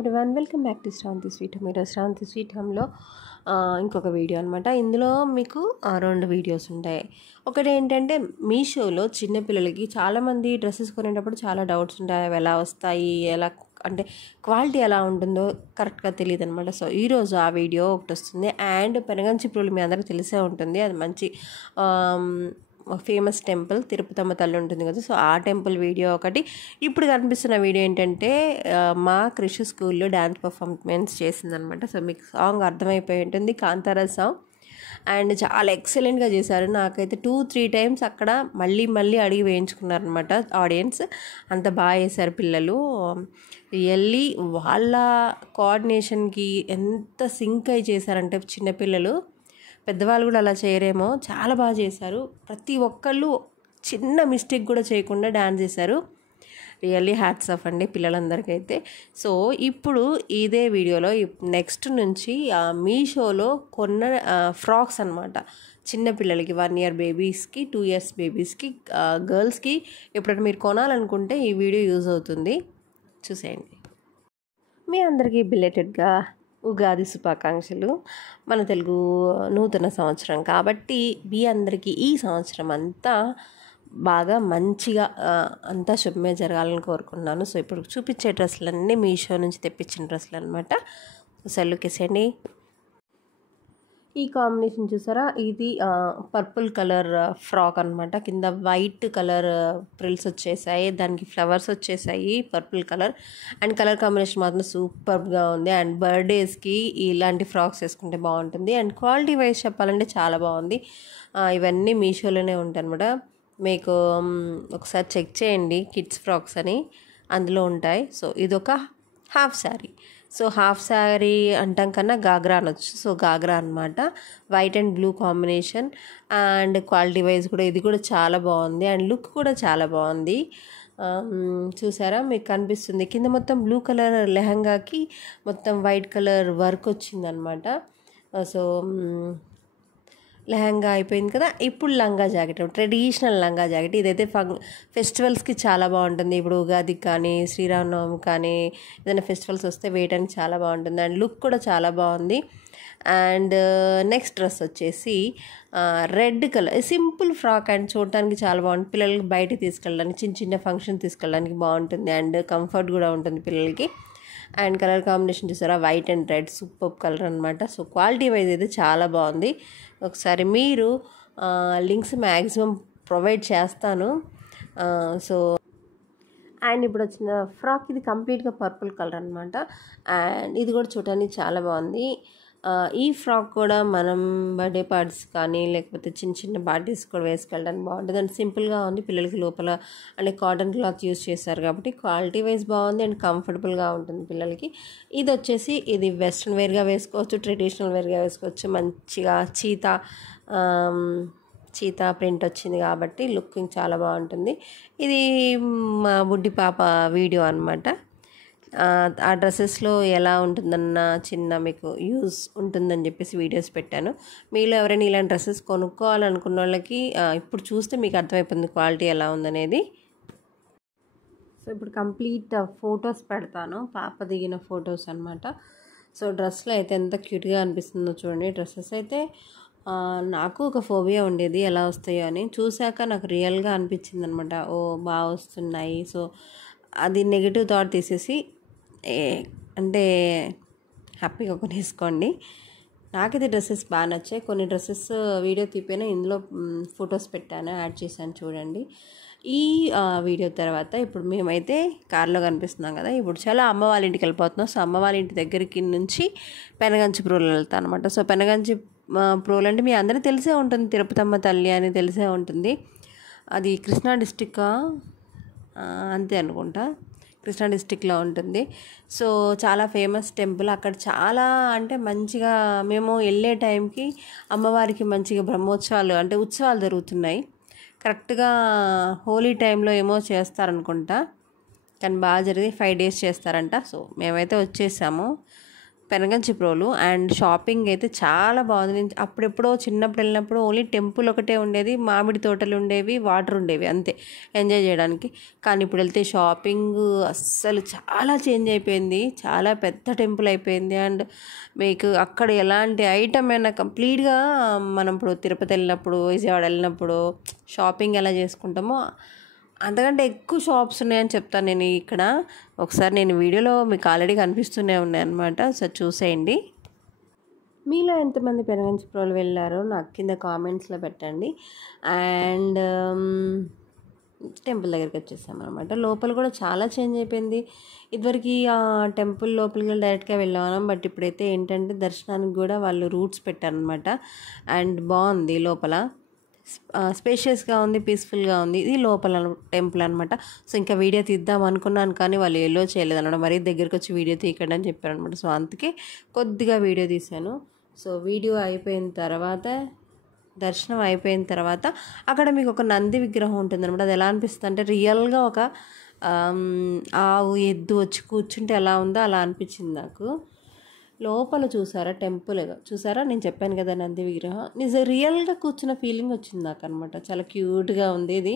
Everyone welcome back to Sravanthi sweet home. ఈరోజు Sravanthi sweet హోమ్లో ఇంకొక వీడియో అనమాట. ఇందులో మీకు 2 వీడియోస్ ఉంటాయి. ఒకటి ఏంటంటే మీషోలో చిన్నపిల్లలకి చాలామంది డ్రెస్సెస్ కొనేటప్పుడు చాలా డౌట్స్ ఉంటాయి. అవి ఎలా వస్తాయి, ఎలా అంటే క్వాలిటీ ఎలా ఉంటుందో కరెక్ట్గా తెలియదు అనమాట. సో ఈరోజు ఆ వీడియో ఒకటి వస్తుంది. అండ్ పెనగంచిప్రోలు మీ అందరికీ తెలిసే ఉంటుంది. అది మంచి ఫేమస్ టెంపుల్, తిరుపతమ్మ తల్లి ఉంటుంది కదా. సో ఆ టెంపుల్ వీడియో ఒకటి. ఇప్పుడు కనిపిస్తున్న వీడియో ఏంటంటే మా క్రిష్ స్కూల్లో డ్యాన్స్ పర్ఫార్మెన్స్ చేసిందనమాట. సో మీకు సాంగ్ అర్థమైపోయి ఉంటుంది, కాంతారా సాంగ్. అండ్ చాలా ఎక్సలెంట్గా చేశారు. నాకైతే 2-3 టైమ్స్ అక్కడ మళ్ళీ అడిగి వేయించుకున్నారనమాట ఆడియన్స్. అంత బాగా చేశారు పిల్లలు. రియల్లీ వాళ్ళ కోఆర్డినేషన్కి ఎంత సింక్ అయి చేశారంటే చిన్నపిల్లలు, పెద్దవాళ్ళు కూడా అలా చేయరేమో, చాలా బాగా చేశారు. ప్రతి ఒక్కళ్ళు చిన్న మిస్టేక్ కూడా చేయకుండా డ్యాన్స్ చేశారు. రియల్లీ హ్యాట్స్ ఆఫ్ అండి పిల్లలందరికైతే. సో ఇప్పుడు ఇదే వీడియోలో నెక్స్ట్ నుంచి మీషోలో కొన్న ఫ్రాక్స్ అనమాట, చిన్నపిల్లలకి 1 year బేబీస్కి, 2 years బేబీస్కి, గర్ల్స్కి ఎప్పుడైనా మీరు కొనాలనుకుంటే ఈ వీడియో యూజ్ అవుతుంది, చూసేయండి. మీ అందరికీ బిలేటెడ్గా ఉగాది శుభాకాంక్షలు. మన తెలుగు నూతన సంవత్సరం కాబట్టి మీ అందరికీ ఈ సంవత్సరం అంతా బాగా మంచిగా అంతా శుభమే జరగాలని కోరుకున్నాను. సో ఇప్పుడు చూపించే డ్రెస్సులన్నీ మీషో నుంచి తెప్పించిన డ్రెస్సులు అనమాట. సెల్లుకేసేయండి. ఈ కాంబినేషన్ చూసారా, ఇది పర్పుల్ కలర్ ఫ్రాక్ అనమాట. కింద వైట్ కలర్ ప్రిల్స్ వచ్చేసాయి, దానికి ఫ్లవర్స్ వచ్చేసాయి, purple colour. And colour combination మాత్రం సూపర్గా ఉంది. అండ్ బర్త్డేస్కి ఇలాంటి ఫ్రాక్స్ వేసుకుంటే బాగుంటుంది. అండ్ క్వాలిటీ వైజ్ చెప్పాలంటే చాలా బాగుంది. ఇవన్నీ మీషోలోనే ఉంటాయి అనమాట. మీకు ఒకసారి చెక్ చేయండి, కిడ్స్ ఫ్రాక్స్ అని అందులో ఉంటాయి. సో ఇదొక half sari. So half sari అంటాం కన్నా గాగ్రా అనొచ్చు. సో గాగ్రా అనమాట, white and blue combination. And quality wise కూడా ఇది కూడా చాలా బాగుంది. అండ్ లుక్ కూడా చాలా బాగుంది. చూసారా, మీకు కనిపిస్తుంది కింద మొత్తం బ్లూ కలర్ లెహంగాకి మొత్తం వైట్ కలర్ వర్క్ వచ్చిందనమాట. సో లెహంగా అయిపోయింది కదా. ఇప్పుడు లంగా జాకెట్, ట్రెడిషనల్ లంగా జాకెట్. ఇదైతే ఫెస్టివల్స్కి చాలా బాగుంటుంది. ఇప్పుడు ఉగాదికి కానీ, శ్రీరామనవమి కానీ ఏదైనా ఫెస్టివల్స్ వస్తే వేయడానికి చాలా బాగుంటుంది. అండ్ లుక్ కూడా చాలా బాగుంది. అండ్ నెక్స్ట్ డ్రెస్ వచ్చేసి red colour simple frock. And చూడటానికి చాలా బాగుంటుంది. పిల్లలకి బయటకి తీసుకెళ్ళడానికి, చిన్న ఫంక్షన్ తీసుకెళ్ళడానికి బాగుంటుంది. అండ్ కంఫర్ట్ కూడా ఉంటుంది పిల్లలకి. అండ్ కలర్ కాంబినేషన్ చూసారా, white and red, super colour అనమాట. సో క్వాలిటీ వైజ్ అయితే చాలా బాగుంది. ఒకసారి మీరు లింక్స్ మ్యాక్సిమం ప్రొవైడ్ చేస్తాను. సో అండ్ ఇప్పుడు వచ్చిన ఫ్రాక్ ఇది కంప్లీట్గా పర్పుల్ కలర్ అనమాట. అండ్ ఇది కూడా చూడటానికి చాలా బాగుంది. ఈ ఫ్రాక్ కూడా మనం బర్త్డే పార్టీస్ కానీ లేకపోతే చిన్న పార్టీస్ కూడా వేసుకెళ్ళడానికి బాగుంటుంది. అండ్ సింపుల్గా ఉంది. పిల్లలకి లోపల అంటే కాటన్ క్లాత్ యూస్ చేస్తారు కాబట్టి క్వాలిటీ వైజ్ బాగుంది అండ్ కంఫర్టబుల్గా ఉంటుంది పిల్లలకి. ఇది వచ్చేసి ఇది వెస్ట్రన్ వేర్గా వేసుకోవచ్చు, ట్రెడిషనల్ వేర్గా వేసుకోవచ్చు. మంచిగా చీతా ప్రింట్ వచ్చింది కాబట్టి లుకింగ్ చాలా బాగుంటుంది. ఇది మా బుడ్డి పాప వీడియో అనమాట. ఆ డ్రెస్సెస్లో ఎలా ఉంటుందన్న చిన్న మీకు యూజ్ ఉంటుందని చెప్పేసి వీడియోస్ పెట్టాను. మీలో ఎవరైనా ఇలాంటి డ్రెస్సెస్ కొనుక్కోవాలనుకున్న వాళ్ళకి ఇప్పుడు చూస్తే మీకు అర్థమైపోతుంది క్వాలిటీ ఎలా ఉందనేది. సో ఇప్పుడు కంప్లీట్ ఫొటోస్ పెడతాను, పాప దిగిన ఫొటోస్ అనమాట. సో డ్రెస్లో అయితే ఎంత క్యూట్గా అనిపిస్తుందో చూడండి. డ్రెస్సెస్ అయితే నాకు ఒక ఫోబియా ఉండేది ఎలా వస్తాయో అని, చూశాక నాకు రియల్గా అనిపించింది అనమాట. ఓ బాగా వస్తున్నాయి. సో అది నెగిటివ్ థాట్ తీసేసి అంటే హ్యాపీగా కొనేసుకోండి. నాకైతే డ్రెస్సెస్ బాగా నచ్చాయి. కొన్ని డ్రెస్సెస్ వీడియో తీపిన ఇందులో ఫొటోస్ పెట్టాను, యాడ్ చేశాను చూడండి. ఈ వీడియో తర్వాత ఇప్పుడు మేమైతే కార్లో కనిపిస్తున్నాం కదా. ఇప్పుడు చాలా అమ్మ వాళ్ళ ఇంటికి వెళ్ళిపోతున్నాం. సో అమ్మ వాళ్ళ ఇంటి దగ్గరికి నుంచి పెనగంచిప్రోలు వెళ్తాను అనమాట. సో పెనగంచిప్రోలు అంటే మీ అందరికీ తెలిసే ఉంటుంది, తిరుపతమ్మ తల్లి అని తెలిసే ఉంటుంది. అది కృష్ణా డిస్టిక్ అంతే అనుకుంటా, కృష్ణా డిస్టిక్లో ఉంటుంది. సో చాలా ఫేమస్ టెంపుల్. అక్కడ చాలా అంటే మంచిగా మేము వెళ్ళే టైంకి అమ్మవారికి మంచిగా బ్రహ్మోత్సవాలు అంటే ఉత్సవాలు జరుగుతున్నాయి. కరెక్ట్గా హోలీ టైంలో ఏమో చేస్తారనుకుంటా, కానీ బాగా జరిగి 5 days చేస్తారంట. సో మేమైతే వచ్చేసాము. పెనగంచిప్రోలు. అండ్ షాపింగ్ అయితే చాలా బాగుంది. నేను అప్పుడెప్పుడో చిన్నప్పుడు వెళ్ళినప్పుడు ఓన్లీ టెంపుల్ ఒకటే ఉండేది, మామిడి తోటలు ఉండేవి, వాటర్ ఉండేవి అంతే ఎంజాయ్ చేయడానికి. కానీ ఇప్పుడు వెళ్తే షాపింగ్ అస్సలు చాలా చేంజ్ అయిపోయింది, చాలా పెద్ద టెంపుల్ అయిపోయింది. అండ్ మీకు అక్కడ ఎలాంటి ఐటమ్ అయినా కంప్లీట్గా మనం ఇప్పుడు తిరుపతి వెళ్ళినప్పుడు, విజయవాడ వెళ్ళినప్పుడు షాపింగ్ ఎలా చేసుకుంటామో అంతకంటే ఎక్కువ షాప్స్ ఉన్నాయని చెప్తాను నేను ఇక్కడ. ఒకసారి నేను వీడియోలో మీకు ఆల్రెడీ కనిపిస్తూనే ఉన్నాయన్నమాట, సో చూసేయండి. మీలో ఎంతమంది పెనగంచిప్రోలు వెళ్ళారో నాకు కింద కామెంట్స్లో పెట్టండి. అండ్ టెంపుల్ దగ్గరికి వచ్చేసామన్నమాట. లోపల కూడా చాలా చేంజ్ అయిపోయింది. ఇదివరకు ఆ టెంపుల్ లోపలికి డైరెక్ట్గా వెళ్ళాము, బట్ ఇప్పుడైతే ఏంటంటే దర్శనానికి కూడా వాళ్ళు రూట్స్ పెట్టారనమాట. అండ్ బాగుంది లోపల, స్పేషియస్గా ఉంది, పీస్ఫుల్గా ఉంది. ఇది లోపల టెంపుల్ అనమాట. సో ఇంకా వీడియో తీద్దాం అనుకున్నాను కానీ వాళ్ళు ఎల్లో చేయలేదు అనమాట, మరీ దగ్గరికి వచ్చి వీడియో తీయకండి అని చెప్పారు అనమాట. సో అందుకే కొద్దిగా వీడియో తీశాను. సో వీడియో అయిపోయిన తర్వాత, దర్శనం అయిపోయిన తర్వాత అక్కడ మీకు ఒక నంది విగ్రహం ఉంటుంది అనమాట. అది ఎలా అనిపిస్తుంది అంటే రియల్గా ఒక ఆవు ఎద్దు వచ్చి కూర్చుంటే ఎలా ఉందో అలా అనిపించింది నాకు. లోపల చూసారా టెంపుల్ చూసారా, నేను చెప్పాను కదా నంది విగ్రహం, రియల్గా కూర్చున్న ఫీలింగ్ వచ్చింది నాకు అనమాట. చాలా క్యూట్గా ఉంది ఇది.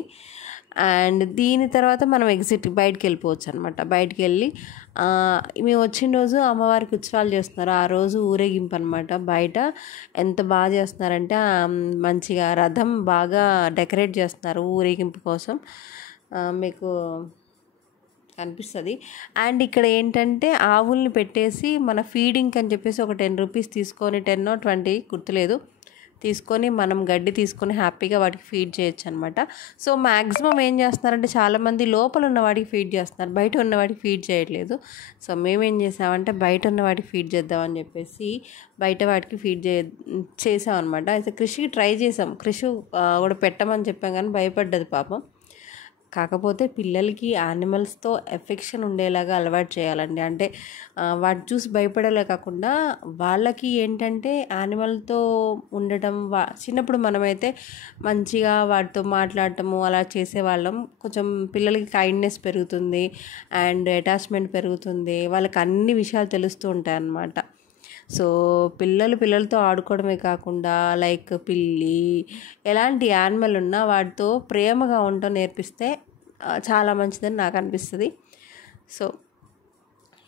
అండ్ దీని తర్వాత మనం బయటికి వెళ్ళిపోవచ్చు అనమాట. బయటికి వెళ్ళి మేము వచ్చిన రోజు అమ్మవారికి ఉత్సవాలు చేస్తున్నారు, ఆ రోజు ఊరేగింపు అనమాట. బయట ఎంత బాగా చేస్తున్నారంటే మంచిగా రథం బాగా డెకరేట్ చేస్తున్నారు ఊరేగింపు కోసం, మీకు కనిపిస్తుంది. అండ్ ఇక్కడ ఏంటంటే ఆవుల్ని పెట్టేసి మన ఫీడింగ్ అని చెప్పేసి ఒక 10 రూపీస్ తీసుకొని, 10 or 20 గుర్తులేదు, తీసుకొని మనం గడ్డి తీసుకొని హ్యాపీగా వాటికి ఫీడ్ చేయొచ్చు అనమాట. సో మ్యాక్సిమం ఏం చేస్తున్నారంటే చాలామంది లోపల ఉన్న వాటికి ఫీడ్ చేస్తున్నారు, బయట ఉన్న వాటికి ఫీడ్ చేయట్లేదు. సో మేమేం చేసామంటే బయట ఉన్న వాటికి ఫీడ్ చేద్దామని చెప్పేసి బయట వాటికి ఫీడ్ చేసామన్నమాట. అయితే కృషికి ట్రై చేసాం, కృషి కూడా పెట్టమని చెప్పాం కానీ భయపడ్డది పాపం. కాకపోతే పిల్లలకి యానిమల్స్తో ఎఫెక్షన్ ఉండేలాగా అలవాటు చేయాలండి. అంటే వాటి చూసి భయపడేలా కాకుండా వాళ్ళకి ఏంటంటే యానిమల్తో ఉండటం, చిన్నప్పుడు మనమైతే మంచిగా వాటితో మాట్లాడటము అలా చేసేవాళ్ళం. కొంచెం పిల్లలకి కైండ్నెస్ పెరుగుతుంది అండ్ అటాచ్మెంట్ పెరుగుతుంది, వాళ్ళకి అన్ని విషయాలు తెలుస్తూ ఉంటాయి అన్నమాట. సో పిల్లలతో ఆడుకోవడమే కాకుండా లైక్ పిల్లి ఎలాంటి యానిమల్ ఉన్నా వాటితో ప్రేమగా ఉండటం నేర్పిస్తే చాలా మంచిదని నాకు అనిపిస్తుంది. సో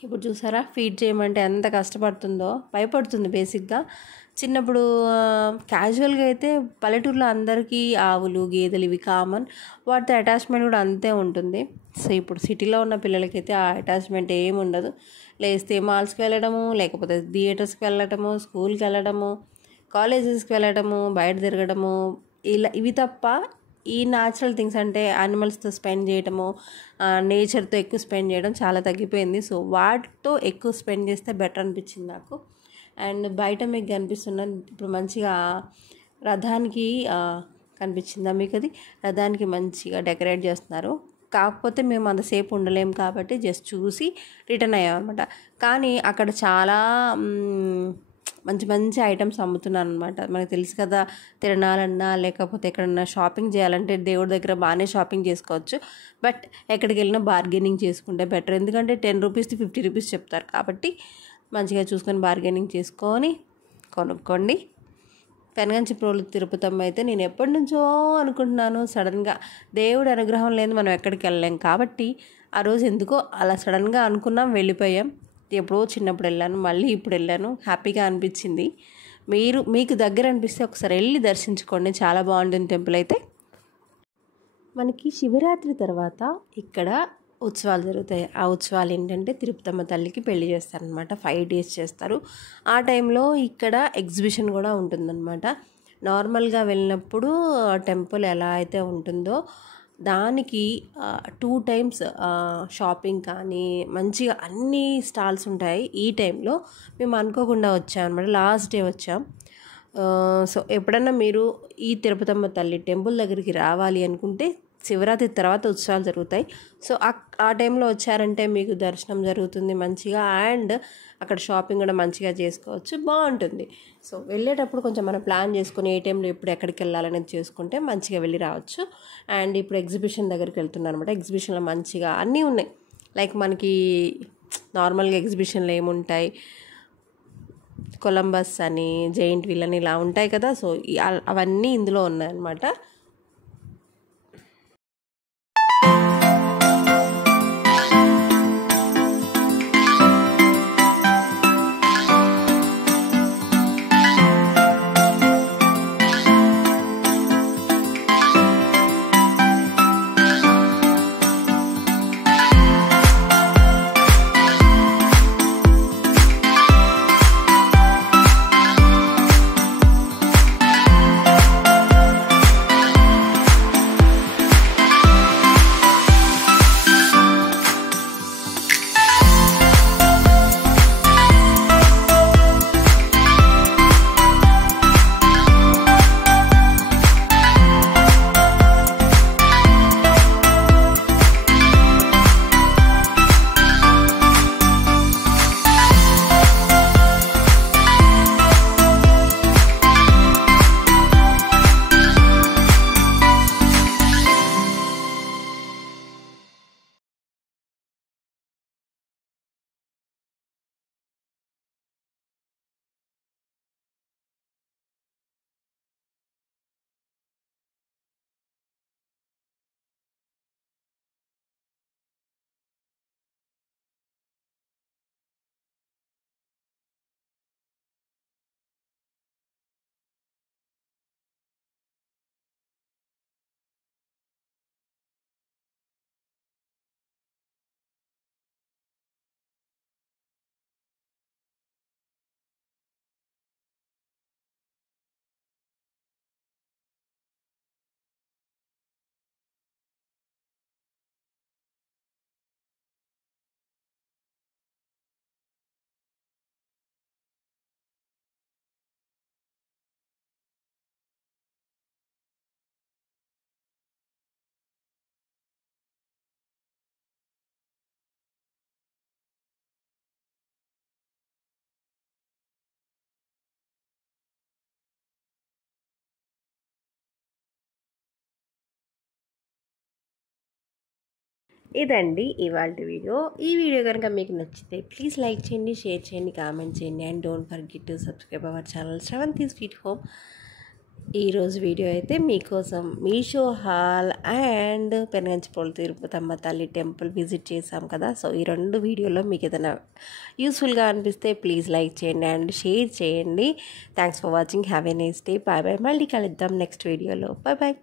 ఇప్పుడు చూసారా ఫీడ్ చేయమంటే ఎంత కష్టపడుతుందో, భయపడుతుంది బేసిక్గా. చిన్నప్పుడు క్యాజువల్గా అయితే పల్లెటూరులో అందరికీ ఆవులు గేదెలు ఇవి కామన్, వాటితో అటాచ్మెంట్ కూడా అంతే ఉంటుంది. సో ఇప్పుడు సిటీలో ఉన్న పిల్లలకైతే ఆ అటాచ్మెంట్ ఏమి ఉండదు. లేస్తే మాల్స్కి వెళ్ళడము, లేకపోతే థియేటర్స్కి వెళ్ళడము, స్కూల్కి వెళ్ళడము, కాలేజెస్కి వెళ్ళడము, బయట తిరగడము, ఇవి తప్ప ఈ న్యాచురల్ థింగ్స్ అంటే యానిమల్స్తో స్పెండ్ చేయడము, నేచర్తో ఎక్కువ స్పెండ్ చేయడం చాలా తగ్గిపోయింది. సో వాటితో ఎక్కువ స్పెండ్ చేస్తే బెటర్ అనిపించింది నాకు. అండ్ బయట మీకు కనిపిస్తున్న ఇప్పుడు మంచిగా రథానికి కనిపించిందా మీకు, అది రథానికి మంచిగా డెకరేట్ చేస్తున్నారు. కాకపోతే మేము అంతసేపు ఉండలేము కాబట్టి జస్ట్ చూసి రిటర్న్ అయ్యామన్నమాట. కానీ అక్కడ చాలా మంచి ఐటమ్స్ అమ్ముతున్నాను అనమాట. మనకు తెలుసు కదా, తిరణాలన్నా లేకపోతే ఎక్కడన్నా షాపింగ్ చేయాలంటే దేవుడి దగ్గర బాగానే షాపింగ్ చేసుకోవచ్చు, బట్ ఎక్కడికి వెళ్ళినా బార్గెనింగ్ చేసుకుంటే బెటర్. ఎందుకంటే 10 రూపీస్కి 50 రూపీస్ చెప్తారు కాబట్టి మంచిగా చూసుకొని బార్గెనింగ్ చేసుకొని కొనుక్కోండి. పెనగంచిప్రోలు తిరుపతమ్మ అయితే నేను ఎప్పటి నుంచో అనుకుంటున్నాను, సడన్గా దేవుడి అనుగ్రహం లేదు మనం ఎక్కడికి వెళ్ళలేం కాబట్టి ఆ రోజు ఎందుకో అలా సడన్గా అనుకున్నాం, వెళ్ళిపోయాం. ఎప్పుడో చిన్నప్పుడు వెళ్ళాను, మళ్ళీ ఇప్పుడు వెళ్ళాను, హ్యాపీగా అనిపించింది. మీకు దగ్గర అనిపిస్తే ఒకసారి వెళ్ళి దర్శించుకోండి, చాలా బాగుంటుంది టెంపుల్ అయితే. మనకి శివరాత్రి తర్వాత ఇక్కడ ఉత్సవాలు జరుగుతాయి. ఆ ఉత్సవాలు ఏంటంటే తిరుపతమ్మ తల్లికి పెళ్లి చేస్తారనమాట, 5 days చేస్తారు. ఆ టైంలో ఇక్కడ ఎగ్జిబిషన్ కూడా ఉంటుందన్నమాట. నార్మల్గా వెళ్ళినప్పుడు టెంపుల్ ఎలా అయితే ఉంటుందో దానికి 2 times షాపింగ్ కానీ మంచిగా అన్ని స్టాల్స్ ఉంటాయి. ఈ టైంలో మేము అనుకోకుండా వచ్చామన్నమాట, లాస్ట్ డే వచ్చాం. సో ఎప్పుడన్నా మీరు ఈ తిరుపతమ్మ తల్లి టెంపుల్ దగ్గరికి రావాలి అనుకుంటే శివరాత్రి తర్వాత ఉత్సవాలు జరుగుతాయి. సో ఆ టైంలో వచ్చారంటే మీకు దర్శనం జరుగుతుంది మంచిగా, అండ్ అక్కడ షాపింగ్ కూడా మంచిగా చేసుకోవచ్చు, బాగుంటుంది. సో వెళ్ళేటప్పుడు కొంచెం మనం ప్లాన్ చేసుకుని ఏ టైంలో ఎప్పుడు ఎక్కడికి వెళ్ళాలనేది చేసుకుంటే మంచిగా వెళ్ళి రావచ్చు. అండ్ ఇప్పుడు ఎగ్జిబిషన్ దగ్గరికి వెళ్తున్నాను అనమాట. ఎగ్జిబిషన్లో మంచిగా అన్నీ ఉన్నాయి. లైక్ మనకి నార్మల్గా ఎగ్జిబిషన్లో ఏముంటాయి, కొలంబస్ అని, జైంట్ వీల్ అని ఇలా ఉంటాయి కదా. సో అవన్నీ ఇందులో ఉన్నాయన్నమాట. ఇదండి ఇవాల్టి వీడియో. ఈ వీడియో కనుక మీకు నచ్చితే ప్లీజ్ లైక్ చేయండి, షేర్ చేయండి, కామెంట్ చేయండి. And don't forget to subscribe our channel Sravanthi sweet home. ఈరోజు వీడియో అయితే మీకోసం మీషో హాల్ అండ్ పెనుగంచిప్రోలు తిరుపతమ్మ తల్లి టెంపుల్ విజిట్ చేసాం కదా. సో ఈ రెండు వీడియోలో మీకు ఏదైనా యూస్ఫుల్గా అనిపిస్తే ప్లీజ్ లైక్ చేయండి అండ్ షేర్ చేయండి. Thanks for watching. Have a nice day. Bye bye. మళ్ళీ కలుద్దాం నెక్స్ట్ వీడియోలో. Bye bye.